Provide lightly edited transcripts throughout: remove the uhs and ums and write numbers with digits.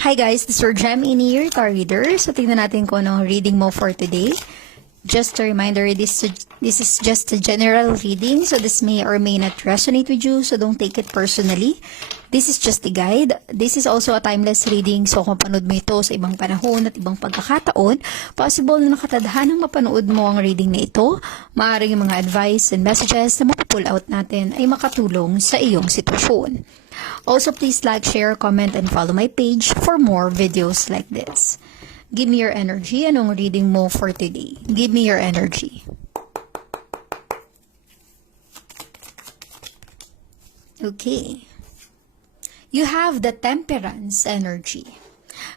Hi guys, this is your Gemini here, Car Reader. So tingnan natin kung anong reading mo for today. Just a reminder, this is just a general reading, so this may or may not resonate with you, so don't take it personally. This is just a guide. This is also a timeless reading, so kung panood mo ito sa ibang panahon at ibang pagkakataon, possible na nakatadhanang mapanood mo ang reading na ito. Maaaring yung mga advice and messages na mapupull out natin ay makatulong sa iyong sitwasyon. Also, please like, share, comment, and follow my page for more videos like this. Give me your energy. Anong reading mo for today? Give me your energy. Okay. You have the Temperance energy.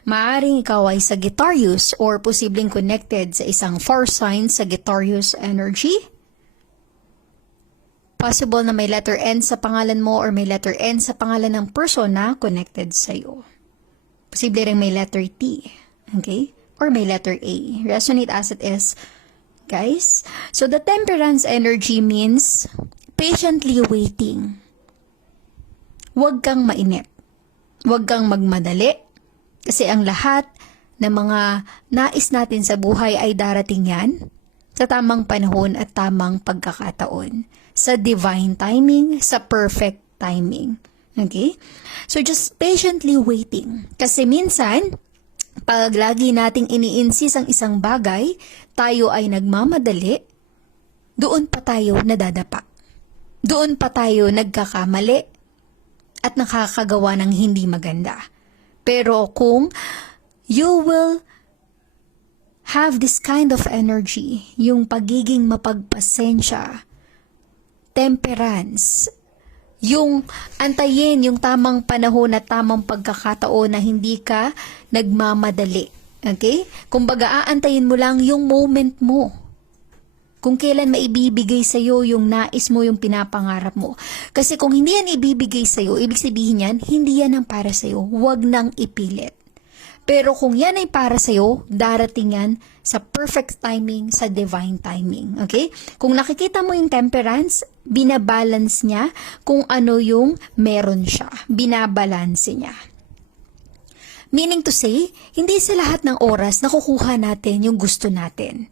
Maaring ikaw ay Sagittarius or posibleng connected sa isang fire sign Sagittarius energy. Possible na may letter N sa pangalan mo or may letter N sa pangalan ng person na connected sa'yo. Posible rin may letter T. Okay? Or may letter A. Resonate as it is, guys. So, the Temperance energy means patiently waiting. Huwag kang mainip. Huwag kang magmadali. Kasi ang lahat ng mga nais natin sa buhay ay darating yan sa tamang panahon at tamang pagkakataon. Sa divine timing, sa perfect timing. Okay? So, just patiently waiting. Kasi minsan, pag lagi nating ini-insist ang isang bagay, tayo ay nagmamadali, doon pa tayo nadadapa. Doon pa tayo nagkakamali at nakakagawa ng hindi maganda. Pero kung you will have this kind of energy, yung pagiging mapagpasensya, temperance, yung antayin yung tamang panahon at tamang pagkakataon na hindi ka nagmamadali. Okay? Kumbaga, aantayin mo lang yung moment mo. Kung kailan maibibigay sa'yo yung nais mo, yung pinapangarap mo. Kasi kung hindi yan ibibigay sa'yo, ibig sabihin yan, hindi yan ang para sa'yo. Huwag nang ipilit. Pero kung yan ay para sa'yo, darating yan sa perfect timing, sa divine timing. Okay? Kung nakikita mo yung temperance, binabalance niya kung ano yung meron siya. Binabalanse niya. Meaning to say, hindi sa lahat ng oras nakukuha natin yung gusto natin.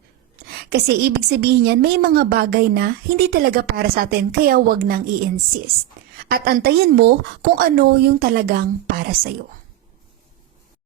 Kasi ibig sabihin yan, may mga bagay na hindi talaga para sa atin, kaya wag nang i-insist. At antayin mo kung ano yung talagang para sa'yo.